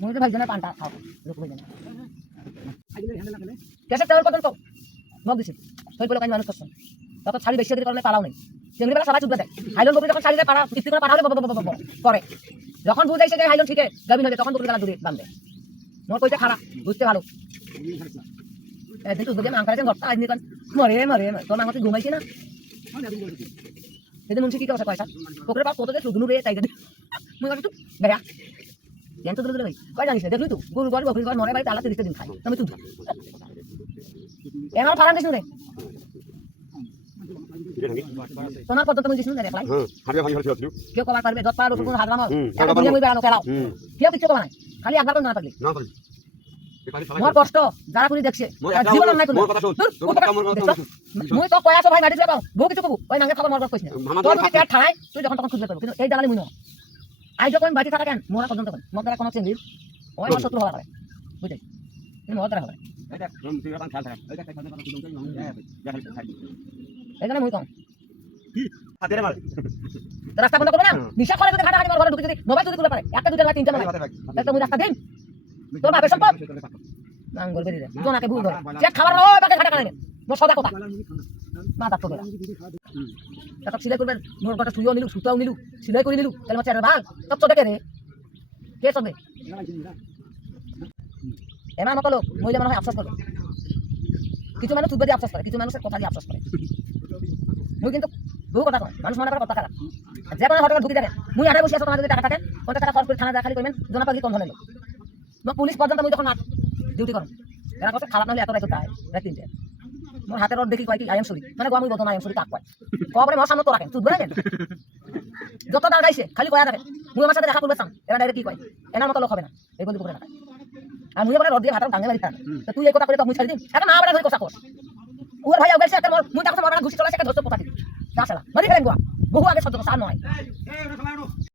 মুই তো ভাইজনের পানটা খাও। লোক ভাইজন কেসে চাওয়ার কত তো ভোগ দিছি। বলে কাজ মানুষ করছেন ছাড়ি বেশি করে কারণে পালাও নেই। চিংড়ি বেলা সবাই দেয় হাইলন যখন ছাড়িলে পাড়া করে পাড়া হলে করে। যখন বুঝে এসে যে হাইলন ঠিকে গাবিন হলে তখন বকরি গালা দূরে বাঁধে। মোর কইতে খারাপ বুঝতে ভালো। একদিন বুঝে মাংস ঘরটা আজ নিকন মরে মরে। তোর মাংস ঘুমাইছি না? সেদিন মুন্সি কি কথা কয়সা পোকরে পাপ কত যে সুদনু রে, তাই মুই কাছে তুই বেয়া জ্ঞান তো দূরে ভাই কয় জানিস দেখলি তুই গরু গর বকরি গর মরে বাড়িতে আলাদা তিরিশটা দিন খাই আমি তুই এমার ফারান দিস রে তোমার কত তুমি দিস রে হ্যাঁ হাবিয়া ভাই হচ্ছে কেউ কবার পারবে দশ পার হাত রামাও হুম, একটা দুনিয়া মুই বেড়ানো খেলাও। কেউ কিছু কবা নাই। খালি একবার না পারলি না পারি মোর কষ্ট যারা করে দেখছে। মোর জীবন নাই মোর মোর শোন। মুই তো কয়াছো ভাই মাটি দিলাম বউ কিছু কবু ওই নাঙ্গে খাবার মরবার কইছ না। তোর তো যদি পেট ঠাড়াই তুই যখন তখন খুঁজবে করব কিন্তু এই দালালি মুই নয় আই যখন বাড়ি থাকা কেন? মোরা পর্যন্ত কেন? মোর দ্বারা কোনো চিংড়ি ওই আমার শত্রু হওয়া পারে বুঝলি? কিন্তু মোর দ্বারা হবে। এখন তুমি মুই কম রাস্তা বন্ধ করব না? হুম। নিশা করে যদি ঘাটা হাঁটি ঘরে ঢুকে যদি মোবাইল যদি পারে একটা দুটো লাগে তিনটা নয় তাহলে তো মুই রাস্তা দিন। তোর বাপের সম্পদ? নাঙ্গল বেরিয়ে যায় জোনাকে ভুল ধরে। খাবার ওই বাকে ঘাটা মোর সদা কথা। মা দাঁত তোকে তারপর সিলাই করবেন মোর কথা শুয়েও নিলু সুতাও নিলু সিলাই করে নিলু তাহলে আমার চেহারা ভালো। সব চোখে কে রে কে চোখে এমার মতো লোক মহিলা মনে হয় আফসোস করবে কিছু মানুষ চুপে দিয়ে আফসোস করে কিছু মানুষের কথা দিয়ে আফসোস করে। মুই কিন্তু বহু কথা কয় মানুষ মনে করে কথা খারাপ। যে কোনো হঠাৎ ঢুকি যাবে মুই আড়াই বসে আছো তোমার যদি টাকা থাকে পঞ্চাশ টাকা খরচ করে থানা দেখালি করবেন জনা কম ধরে লোক। পুলিশ পর্যন্ত মুই যখন ডিউটি করো এরা কথা খারাপ নাহলে এত রাইতো তাই রাত তিনটে। মোর হাতের রড দেখি কয় কি আয়ম সুরি মানে গোয়া মুই বলতো আয়ম সুরি কাক কয়। কবরে মোর সামনে তো রাখেন তুই বলেন যত দাঁড় গাইছে খালি কয়া থাকে মুই আমার সাথে দেখা করবে চান এরা ডাইরেক্ট কি কয়? এনার মতো লোক হবে না। এই বন্ধু করে না আর মুই এবারে রড দিয়ে হাতার ডাঙ্গে মারি থান তুই এই কথা করে তো মুই ছাড়ি দিন এখন না ধরে কথা কর ওর ভাই আগে একটা মোর মুই তখন মারা ঘুষি চলা সেটা ধরতে পোতা দিবি যা শালা মারি ফেলেন গোয়া বহু আগে করছে আর নয়